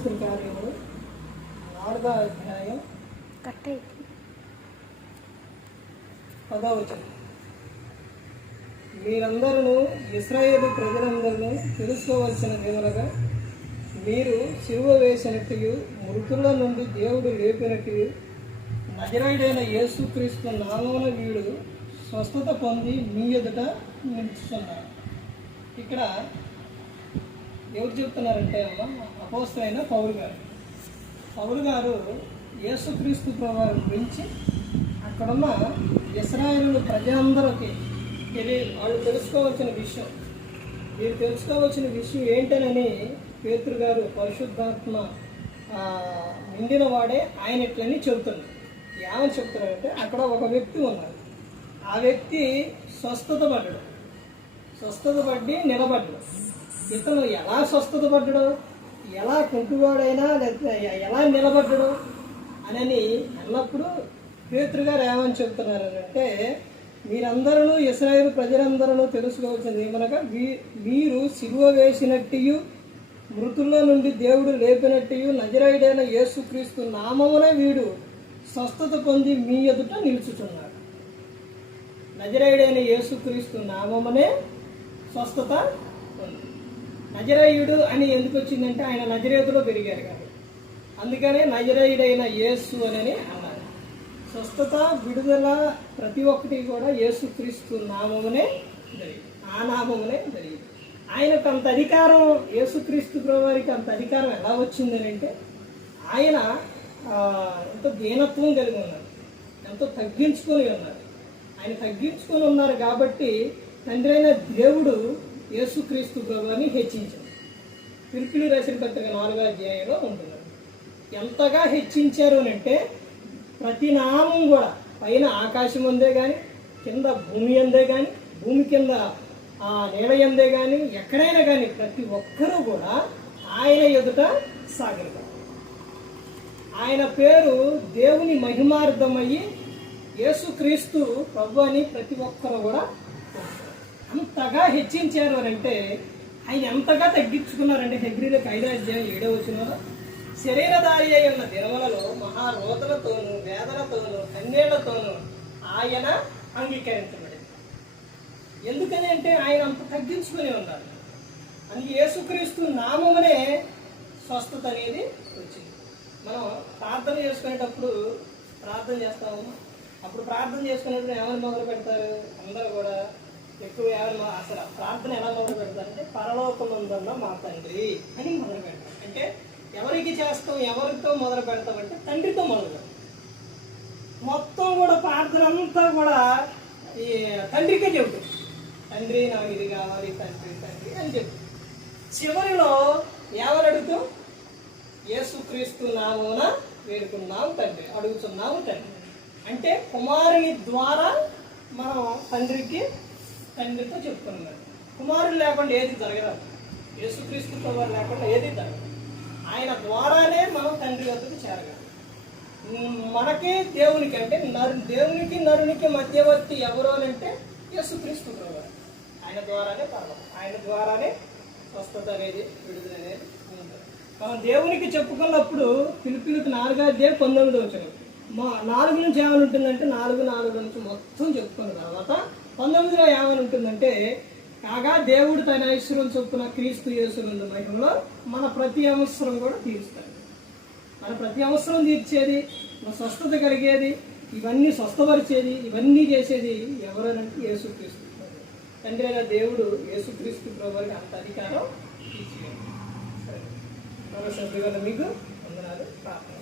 అపోస్తల కార్యములు 4వ అధ్యాయం 10వ వచనం. మీరందరూ ఇశ్రాయేలు ప్రజలందరూ తెలుసుకోవలసినదేమనగా, మీరు సిలువ వేసినట్టు మృతుల నుండి దేవుడు లేపినట్టు నజరేయుడైన యేసుక్రీస్తు నామమున వీడు స్వస్థత పొంది మీ ఎదుట నిలుచుతున్నారు. ఇక్కడ ఎవరు చెప్తున్నారంటే అపోస్తలైన పౌలు గారు యేసుక్రీస్తు ప్రభువుని గురించి అక్కడున్న ఇశ్రాయేలు ప్రజలందరికీ వాళ్ళు తెలుసుకోవాల్సిన విషయం, మీరు తెలుసుకోవాల్సిన విషయం ఏంటనని పేతురు గారు పరిశుద్ధాత్మ నిండిన వాడే ఆయన ఇట్లని చెబుతున్నారు. ఏమని చెప్తున్నారంటే, అక్కడ ఒక వ్యక్తి ఉన్నారు, ఆ వ్యక్తి స్వస్థత పడ్డి నిలబడ్డాడు. ఇతను ఎలా స్వస్థత పడ్డాడు, ఎలా కుంటువాడైనా లేకపోతే ఎలా నిలబడ్డాడు అని అన్నప్పుడు పేతురు గారు ఏమని చెప్తున్నారు అంటే, మీరందరూ ఇశ్రాయేలు ప్రజలందరూ తెలుసుకోవాల్సింది ఏమనగా, మీరు సిలువ వేసినట్టు మృతుల్లో నుండి దేవుడు లేపినట్టు నజరేయుడైన యేసుక్రీస్తు నామమునే వీడు స్వస్థత పొంది మీ ఎదుట నిలుచుతున్నాడు. నజరేయుడైన యేసుక్రీస్తు నామమునే స్వస్థత పొంది. నజరేయుడు అని ఎందుకు వచ్చిందంటే ఆయన నజరేతులో పెరిగారు కాబట్టి, అందుకనే నజరేయుడైన యేసు అని అన్నారు. స్వస్థత విడుదల ప్రతి ఒక్కటి కూడా యేసుక్రీస్తు నామమునే జరిగింది, ఆ నామమునే జరిగింది. ఆయనకు అంత అధికారం, యేసుక్రీస్తు ప్రభువారికి అంత అధికారం ఎలా వచ్చిందని అంటే, ఆయన ఎంతో దీనత్వం కలిగి ఉన్నారు, ఎంతో తగ్గించుకొని ఉన్నారు. ఆయన తగ్గించుకొని ఉన్నారు కాబట్టి తండ్రి అయిన దేవుడు యేసుక్రీస్తు ప్రభువుని హెచ్చించారు. ఫిలిప్పీయులు రాసిన పత్రిక 4వ అధ్యాయంలో ఉంటున్నారు. ఎంతగా హెచ్చించారు అని అంటే, ప్రతి నామం కూడా పైన ఆకాశం అందే కానీ, కింద భూమి అందే కానీ, భూమి కింద నేల అందే కానీ, ఎక్కడైనా కానీ ప్రతి ఒక్కరూ కూడా ఆయన ఎదుట సాగలుగుతారు. ఆయన పేరు దేవుని మహిమార్థమయ్యి యేసుక్రీస్తు ప్రభు అని ప్రతి ఒక్కరు కూడా అంతగా హెచ్చించారు అని అంటే, ఆయన ఎంతగా తగ్గించుకున్నారంటే, హెబ్రీలకు 5వ అధ్యాయం 7వ వచనంలో, శరీరధారి అయి ఉన్న దినములలో మహారోదలతోనూ వేదనతోనూ కన్నీళ్లతోనూ ఆయన అంగీకరించబడింది. ఎందుకని అంటే ఆయన అంత తగ్గించుకుని ఉన్నారు. అందుకే యేసుక్రీస్తు నామమునే స్వస్థత అనేది వచ్చింది. మనం ప్రార్థన చేసుకునేటప్పుడు ప్రార్థన చేస్తాము. అప్పుడు ప్రార్థన చేసుకునేటప్పుడు ఎవరు మొదలు పెడతారు? అందరూ కూడా ఎక్కువ అసలు ప్రార్థన ఎలా మొదలు పెడతారంటే, పరలోకమందున్న మా తండ్రి అని మొదలు పెడతారు. అంటే ఎవరికి చేస్తాం, ఎవరితో మొదలు పెడతామంటే తండ్రితో మొదలు పెడతాం. మొత్తం కూడా ప్రార్థన అంతా కూడా ఈ తండ్రికే చెబుతాం. తండ్రి నాకు ఇది కావాలి, తండ్రి తండ్రి అని చెప్తాం. చివరిలో ఎవరు అడుగుతాం? యేసుక్రీస్తు నామమున వేడుకున్నాము తండ్రి, అడుగుతున్నాము తండ్రి. అంటే కుమారుని ద్వారా మనం తండ్రితో చెప్పుకున్నాం. కుమారుడు లేకుండా ఏది జరగదు, యేసుక్రీస్తు కుమారు లేకుండా ఏది జరగదు. ఆయన ద్వారానే మనం తండ్రి వద్దకు చేరగలం. మనకి దేవునికి అంటే దేవునికి నరునికి మధ్యవర్తి ఎవరు అని అంటే యేసుక్రీస్తు ప్రభువు. ఆయన ద్వారానే పర్వం, ఆయన ద్వారానే స్వస్థత అనేది, విడుదల అనేది ఉంటుంది. మనం దేవునికి చెప్పుకున్నప్పుడు ఫిలిప్పీయులకు 4వ అధ్యాయం 19వ వచనం 4 నుంచి ఏమని ఉంటుందంటే, 4 నుంచి మొత్తం చెప్పుకున్న తర్వాత 19లో ఏమని ఉంటుందంటే, కాగా దేవుడు తన ఐశ్వర్యం చొప్పున క్రీస్తు యేసునందు మహిమలో మన ప్రతి అవసరం కూడా తీరుస్తాడు. మన ప్రతి అవసరం తీర్చేది, మన స్వస్థత కలిగేది, ఇవన్నీ స్వస్థపరిచేది, ఇవన్నీ చేసేది ఎవరనంటే యేసుక్రీస్తు. తండ్రి అయిన దేవుడు యేసుక్రీస్తు ప్రభువుకి అంత అధికారం ఇచ్చేది. సరే, నమస్తే మీకు వందనాలు. ప్రార్థన.